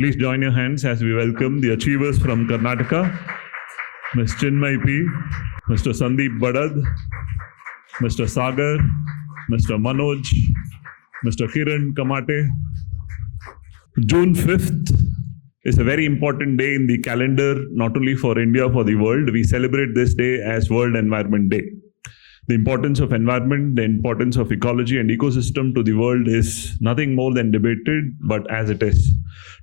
Please join your hands as we welcome the achievers from Karnataka, Ms. Chinmay P, Mr. Sandeep Badad, Mr. Sagar, Mr. Manoj, Mr. Kiran Kamate. June 5th is a very important day in the calendar, not only for India, for the world. We celebrate this day as World Environment Day. The importance of environment, the importance of ecology and ecosystem to the world is nothing more than debated, but as it is.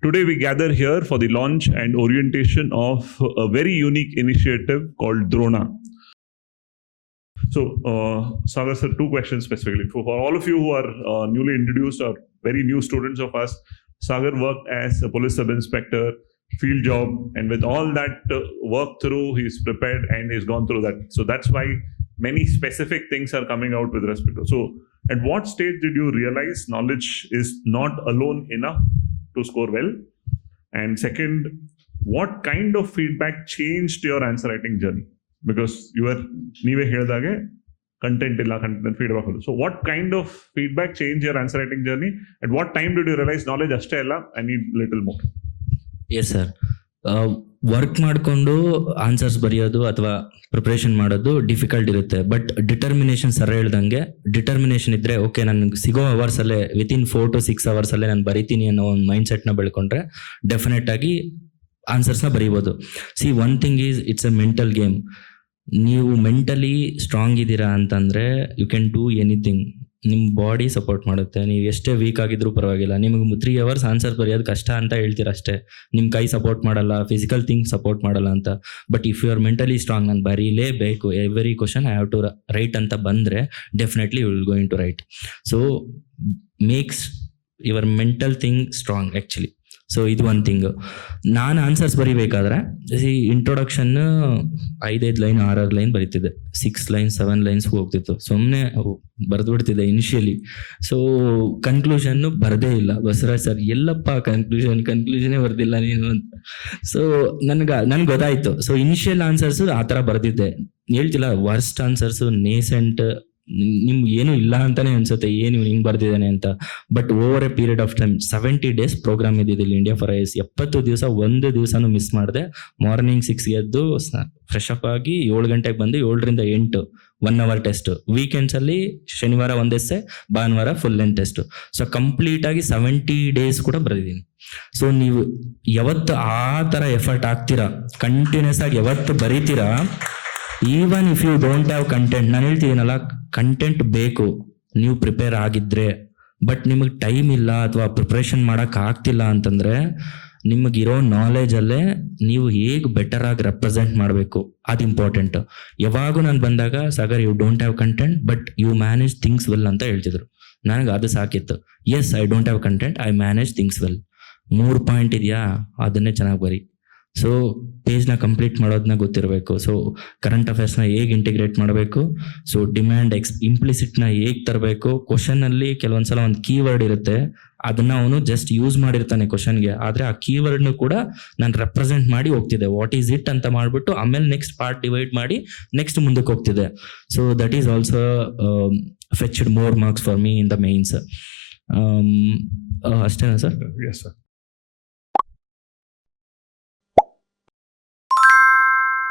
Today we gather here for the launch and orientation of a very unique initiative called Drona. So, Sagar sir, two questions specifically. For all of you who are newly introduced or very new students of us, Sagar worked as a police sub-inspector, field job, and with all that work through, he's prepared and he's gone through that. So that's why many specific things are coming out with respect to. So at what stage did you realize knowledge is not alone enough to score well? And second, what kind of feedback changed your answer writing journey? Because you were neeve helidage content illa content feedback. So what kind of feedback changed your answer writing journey? At what time did you realize knowledge ashte illa, I need little more? Yes sir. Work ಮಾಡಿಕೊಂಡು answers ಬರೆಯೋದು ಅಥವಾ preparation ಮಾಡೋದು difficult ಇರುತ್ತೆ. But determination sir ಹೇಳ್ದಂಗೆ determination ಇದ್ರೆ okay ನನಗೆ ಸಿಗೋ ಅವರ್ಸಲ್ಲೇ within 4 to 6 ಅವರ್ಸಲ್ಲೇ ನಾನು ಬರಿತೀನಿ ಅನ್ನೋ ಒಂದು ಮೈಂಡ್ ಸೆಟ್ನ ಬೆಳ್ಕೊಂಡ್ರೆ ಡೆಫಿನೆಟ್ ಆಗಿ ಆನ್ಸರ್ಸ್ನ ಬರೀಬೋದು. See one thing is it's a mental game. ನೀವು ಮೆಂಟಲಿ ಸ್ಟ್ರಾಂಗ್ ಇದ್ದೀರಾ ಅಂತಂದರೆ ಯು ಕ್ಯಾನ್ ಡೂ ಎನಿಥಿಂಗ್. ನಿಮ್ಮ ಬಾಡಿ ಸಪೋರ್ಟ್ ಮಾಡುತ್ತೆ. ನೀವು ಎಷ್ಟೇ ವೀಕ್ ಆಗಿದ್ರೂ ಪರವಾಗಿಲ್ಲ. ನಿಮಗೆ 3 hours ಆನ್ಸರ್ ಬರೆಯೋದು ಕಷ್ಟ ಅಂತ ಹೇಳ್ತೀರ ಅಷ್ಟೇ. ನಿಮ್ಮ ಕೈ ಸಪೋರ್ಟ್ ಮಾಡಲ್ಲ, ಫಿಸಿಕಲ್ ಥಿಂಗ್ ಸಪೋರ್ಟ್ ಮಾಡಲ್ಲ ಅಂತ. But if you are mentally strong, ನಾನು ಬರೀಲೇಬೇಕು, every question I have to write ಅಂತ ಬಂದರೆ definitely you will going to write. So makes your mental thing strong actually. So ಇದು ಒಂದು ಥಿಂಗು. ನಾನು ಆನ್ಸರ್ಸ್ ಬರಿಬೇಕಾದ್ರೆ ಇಂಟ್ರೊಡಕ್ಷನ್ 5 ಲೈನ್ 6 ಲೈನ್ ಬರೀತಿದ್ದೆ. 6 lines 7 lines ಹೋಗ್ತಿತ್ತು. ಸುಮ್ಮನೆ ಬರೆದ್ಬಿಡ್ತಿದ್ದೆ ಇನಿಷಿಯಲಿ. ಸೊ ಕನ್ಕ್ಲೂಷನ್ನು ಬರದೇ ಇಲ್ಲ. ಬಸವರಾಜ್ ಸರ್ ಎಲ್ಲಪ್ಪ ಕನ್ಕ್ಲೂಷನೇ ಬರ್ದಿಲ್ಲ ನೀನು ಅಂತ. ಸೊ ನನ್ಗೆ ಗೊತ್ತಾಯ್ತು. ಸೊ ಇನಿಷಿಯಲ್ ಆನ್ಸರ್ಸು ಆ ಥರ ಬರೆದಿದ್ದೆ. ಹೇಳ್ತಿಲ್ಲ ವರ್ಸ್ಟ್ ಆನ್ಸರ್ಸು ನೇಸೆಂಟ್ ನಿಮ್ಗೆ ಏನು ಇಲ್ಲ ಅಂತಾನೆ ಅನ್ಸುತ್ತೆ, ಏನು ಹಿಂಗೆ ಬರ್ದಿದ್ದಾನೆ ಅಂತ. But over a period of time 70 days programme ಇದ್ದಿದ್ದಿಲ್ಲ ಇಂಡಿಯಾ ಫಾರ್ IAS. 70 ದಿವಸ ಒಂದು ದಿವಸನೂ ಮಿಸ್ ಮಾಡಿದೆ. ಮಾರ್ನಿಂಗ್ 6 ಎದ್ದು ಫ್ರೆಶ್ ಅಪ್ ಆಗಿ 7 ಗಂಟೆಗೆ ಬಂದು 7 ರಿಂದ 8 1 hour ಟೆಸ್ಟ್. ವೀಕೆಂಡ್ಸಲ್ಲಿ ಶನಿವಾರ ಒಂದು ಎಸ್ಸೆ, ಭಾನುವಾರ full length test. So complete ಆಗಿ 70 days ಕೂಡ ಬರೆದಿದ್ದೀನಿ. ಸೊ ನೀವು ಯಾವತ್ತು ಆ ಥರ ಎಫರ್ಟ್ ಆಗ್ತೀರಾ, ಕಂಟಿನ್ಯೂಸ್ ಆಗಿ ಯಾವತ್ತು ಬರೀತೀರಾ, even if you don't have content, ನಾನು ಹೇಳ್ತೀನಲ್ಲ ಕಂಟೆಂಟ್ ಬೇಕು ನೀವು ಪ್ರಿಪೇರ್ ಆಗಿದ್ರೆ. ಬಟ್ ನಿಮಗೆ ಟೈಮ್ ಇಲ್ಲ ಅಥವಾ ಪ್ರಿಪ್ರೇಷನ್ ಮಾಡೋಕೆ ಆಗ್ತಿಲ್ಲ ಅಂತಂದರೆ ನಿಮಗಿರೋ ನಾಲೆಜಲ್ಲೇ ನೀವು ಹೇಗೆ ಬೆಟರ್ ಆಗಿ ರೆಪ್ರೆಸೆಂಟ್ ಮಾಡಬೇಕು ಅದು ಇಂಪಾರ್ಟೆಂಟ್. ಯಾವಾಗೂ ನಾನು ಬಂದಾಗ Sagar you don't have content but you manage things well ಅಂತ ಹೇಳ್ತಿದ್ರು. ನನಗೆ ಅದು ಸಾಕಿತ್ತು. Yes I don't have content, I manage things well. 3 point ಇದೆಯಾ, ಅದನ್ನೇ ಚೆನ್ನಾಗಿ ಬರಿ. ಸೊ ಪೇಜ್ನ ಕಂಪ್ಲೀಟ್ ಮಾಡೋದನ್ನ ಗೊತ್ತಿರಬೇಕು. ಸೊ ಕರೆಂಟ್ ಅಫೇರ್ಸ್ನ ಹೇಗೆ ಇಂಟಿಗ್ರೇಟ್ ಮಾಡಬೇಕು, ಸೊ ಡಿಮ್ಯಾಂಡ್ ಇಂಪ್ಲಿಸಿಟ್ನ ಹೇಗೆ ತರಬೇಕು. ಕ್ವಶನಲ್ಲಿ ಕೆಲವೊಂದ್ಸಲ ಒಂದು ಕೀವರ್ಡ್ ಇರುತ್ತೆ, ಅದನ್ನ ಅವನು ಜಸ್ಟ್ ಯೂಸ್ ಮಾಡಿರ್ತಾನೆ ಕ್ವಶನ್ಗೆ, ಆದರೆ ಆ ಕೀವರ್ಡ್ನು ಕೂಡ ನಾನು ರೆಪ್ರೆಸೆಂಟ್ ಮಾಡಿ ಹೋಗ್ತಿದ್ದೆ. ವಾಟ್ ಈಸ್ ಇಟ್ ಅಂತ ಮಾಡಿಬಿಟ್ಟು ಆಮೇಲೆ ನೆಕ್ಸ್ಟ್ ಪಾರ್ಟ್ ಡಿವೈಡ್ ಮಾಡಿ ನೆಕ್ಸ್ಟ್ ಮುಂದಕ್ಕೆ ಹೋಗ್ತಿದ್ದೆ. So that is also fetched more marks for me in the mains. ಅಷ್ಟೇನಾ ಸರ್? Yes sir.